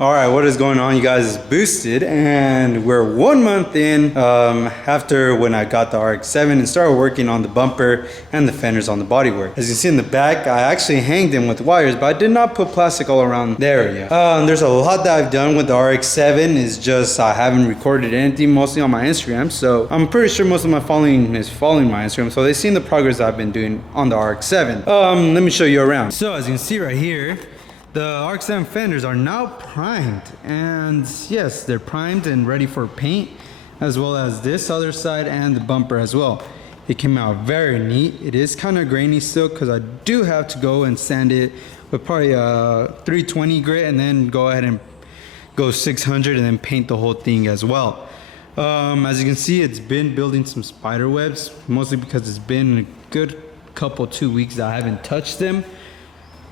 All right, what is going on, you guys? It's Boosted, and we're 1 month in after when I got the RX7 and started working on the bumper and the fenders on the bodywork. As you can see in the back, I actually hanged them with wires, but I did not put plastic all around the area. There's a lot that I've done with the RX7. It's just I haven't recorded anything, mostly on my Instagram, so I'm pretty sure most of my following is following my Instagram, so they've seen the progress I've been doing on the RX7. Let me show you around. So as you can see right here, the RX7 fenders are now primed, and yes, they're primed and ready for paint, as well as this other side and the bumper as well. It came out very neat. It is kind of grainy still because I do have to go and sand it with probably a 320 grit and then go ahead and go 600 and then paint the whole thing as well. As you can see, it's been building some spider webs, mostly because it's been a good couple 2 weeks that I haven't touched them.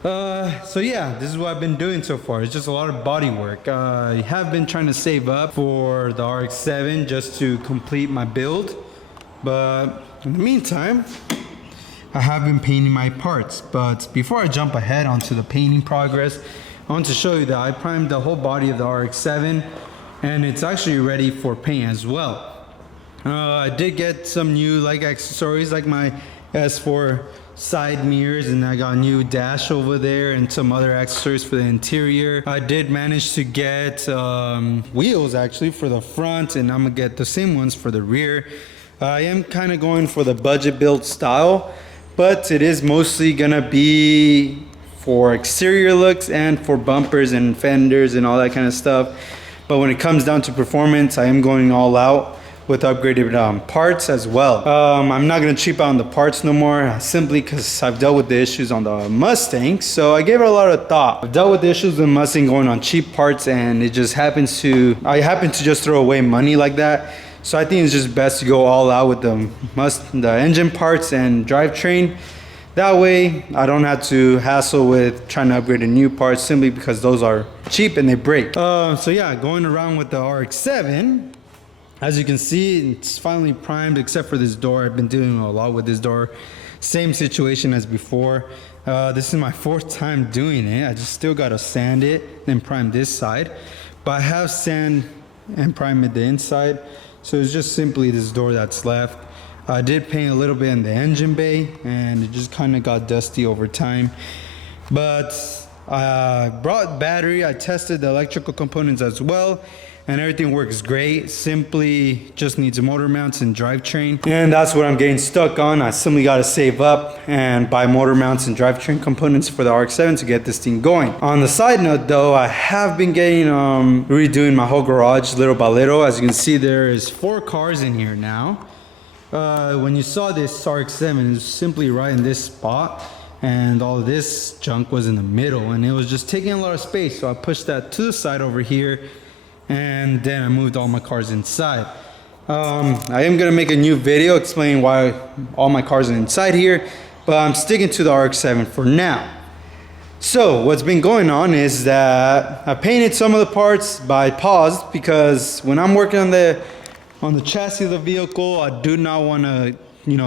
So yeah, this is what I've been doing so far. It's just a lot of body work. I have been trying to save up for the RX7 just to complete my build, but in the meantime, I have been painting my parts. But before I jump ahead onto the painting progress, I want to show you that I primed the whole body of the RX7 and it's actually ready for paint as well. I did get some new accessories like my S4 side mirrors, and I got a new dash over there and some other accessories for the interior. I did manage to get wheels actually for the front, and I'm gonna get the same ones for the rear. I am kind of going for the budget build style, but it is mostly gonna be for exterior looks and for bumpers and fenders and all that kind of stuff. But when it comes down to performance, I am going all out with upgraded parts as well. I'm not gonna cheap out on the parts no more, simply because I've dealt with the issues on the Mustang, so I gave it a lot of thought. I've dealt with the issues with the Mustang going on cheap parts, and it just happens to, I happen to just throw away money like that. So I think it's just best to go all out with the engine parts and drivetrain. That way, I don't have to hassle with trying to upgrade the new parts simply because those are cheap and they break. So yeah, going around with the RX7, as you can see, it's finally primed except for this door. I've been doing a lot with this door. Same situation as before. This is my 4th time doing it. I just still gotta sand it, then prime this side. But I have sand and primed the inside. So it's just simply this door that's left. I did paint a little bit in the engine bay, and it just kind of got dusty over time. But I brought battery. I tested the electrical components as well, and everything works great. Simply just needs motor mounts and drivetrain, and that's what I'm getting stuck on. I simply got to save up and buy motor mounts and drivetrain components for the RX7 to get this thing going. On the side note though, I have been getting redoing my whole garage little by little. As you can see, there is 4 cars in here now. When you saw this RX7, it was simply right in this spot, and all of this junk was in the middle, and it was just taking a lot of space, so I pushed that to the side over here, and then I moved all my cars inside. I am gonna make a new video explaining why all my cars are inside here, but I'm sticking to the RX7 for now. So what's been going on is that I painted some of the parts, but I paused because when I'm working on the chassis of the vehicle, I do not want to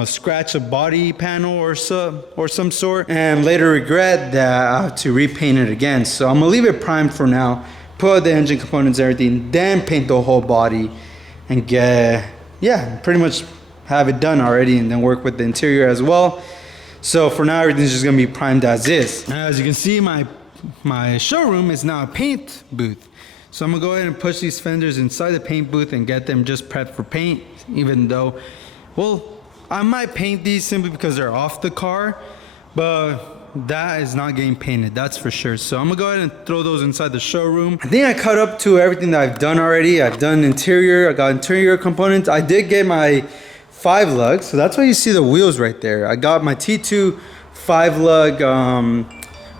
scratch a body panel or some sort and later regret that I have to repaint it again. So I'm gonna leave it primed for now, put the engine components and everything, then paint the whole body and pretty much have it done already, and then work with the interior as well. So for now, everything's just gonna be primed as is. As you can see, my showroom is now a paint booth. So I'm gonna go ahead and push these fenders inside the paint booth and get them just prepped for paint, even though, well, I might paint these simply because they're off the car, but that is not getting painted, that's for sure. So I'm gonna go ahead and throw those inside the showroom. I think I caught up to everything that I've done already. I've done interior, I got interior components. I did get my 5 lug, so that's why you see the wheels right there. I got my T2 5 lug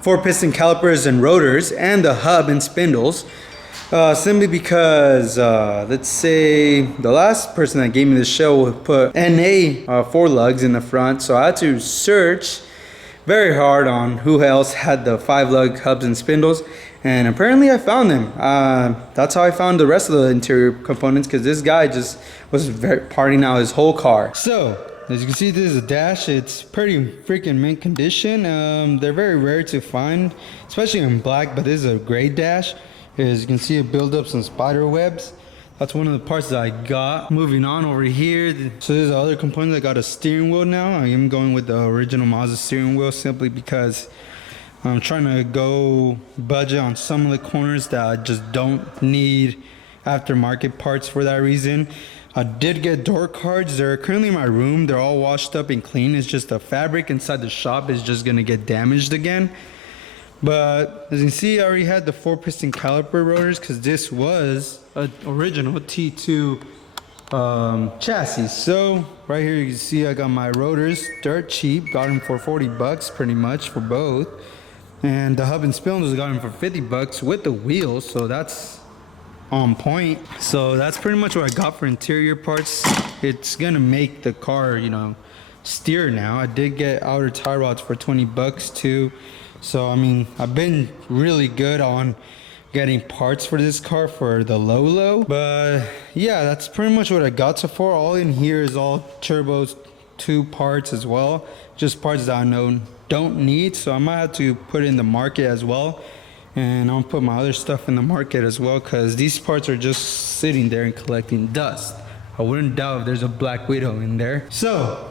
4-piston calipers and rotors, and the hub and spindles. Simply because, let's say the last person that gave me the show put NA 4 lugs in the front, so I had to search very hard on who else had the 5 lug hubs and spindles, and apparently I found them. That's how I found the rest of the interior components, because this guy just was parting out his whole car. So as you can see, this is a dash. It's pretty freaking mint condition. They're very rare to find, especially in black, but this is a gray dash. is you can see it build up some spider webs. That's one of the parts that I got. Moving on over here, so there's the other component. I got a steering wheel now. I am going with the original Mazda steering wheel simply because I'm trying to go budget on some of the corners that I just don't need aftermarket parts for that reason. I did get door cards. They're currently in my room. They're all washed up and clean. It's just the fabric inside the shop is just gonna get damaged again. But as you can see, I already had the 4-piston caliper rotors because this was an original T2 chassis. So right here you can see I got my rotors dirt cheap, got them for 40 bucks pretty much for both. And the hub and cylinders got them for 50 bucks with the wheels, so that's on point. So that's pretty much what I got for interior parts. It's gonna make the car, you know, steer now. I did get outer tie rods for 20 bucks too. So I mean, I've been really good on getting parts for this car for the low. But yeah, that's pretty much what I got so far. All in here is all turbos 2 parts as well, just parts that I know don't need, so I might have to put it in the market as well. And I'll put my other stuff in the market as well, because these parts are just sitting there and collecting dust. I wouldn't doubt if there's a Black Widow in there. So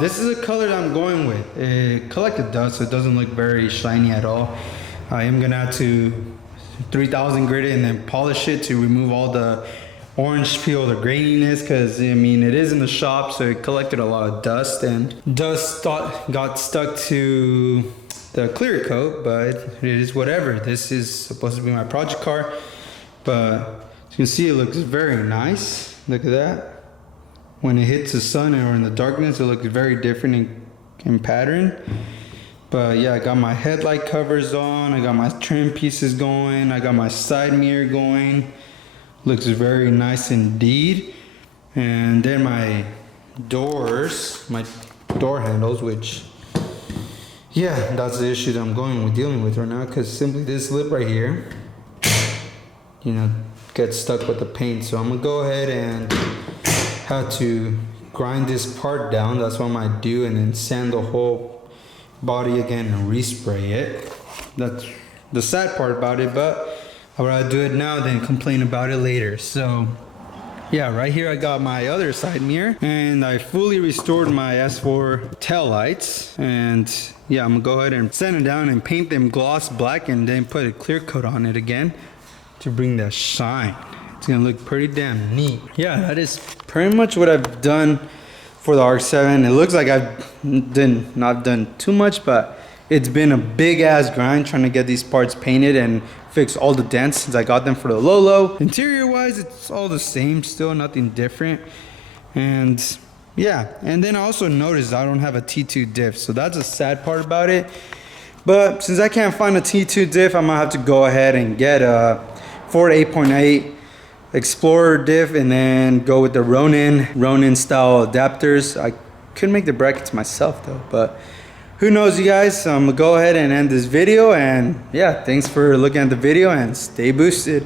this is a color that I'm going with. It collected dust, so it doesn't look very shiny at all. I am gonna have to 3000 grit it and then polish it to remove all the orange peel, the graininess, because I mean it is in the shop, so it collected a lot of dust, and dust got stuck to the clear coat. But it is whatever. This is supposed to be my project car, but as you can see, it looks very nice. Look at that. When it hits the sun or in the darkness, it looks very different in pattern. But yeah, I got my headlight covers on, I got my trim pieces going, I got my side mirror going. Looks very nice indeed. And then my doors, my door handles, which, yeah, that's the issue that I'm dealing with right now, because simply this lip right here, you know, gets stuck with the paint. So I'm gonna go ahead and have to grind this part down. That's what I might do, and then sand the whole body again and respray it. That's the sad part about it, but I'd rather do it now than complain about it later. So yeah, right here I got my other side mirror, and I fully restored my S4 tail lights. And yeah, I'm gonna go ahead and sand them down and paint them gloss black, and then put a clear coat on it again to bring that shine. It's gonna look pretty damn neat. Yeah, that is pretty much what I've done for the RX-7. It looks like I've not done too much, but it's been a big ass grind trying to get these parts painted and fix all the dents since I got them for the low. Interior wise, it's all the same, still nothing different. And yeah, and then I also noticed I don't have a T2 diff, so that's a sad part about it. But since I can't find a T2 diff, I'm gonna have to go ahead and get a Ford 8.8 Explorer diff, and then go with the Ronin style adapters. I couldn't make the brackets myself though, but who knows, you guys. So I'm gonna go ahead and end this video, and yeah, thanks for looking at the video, and stay boosted.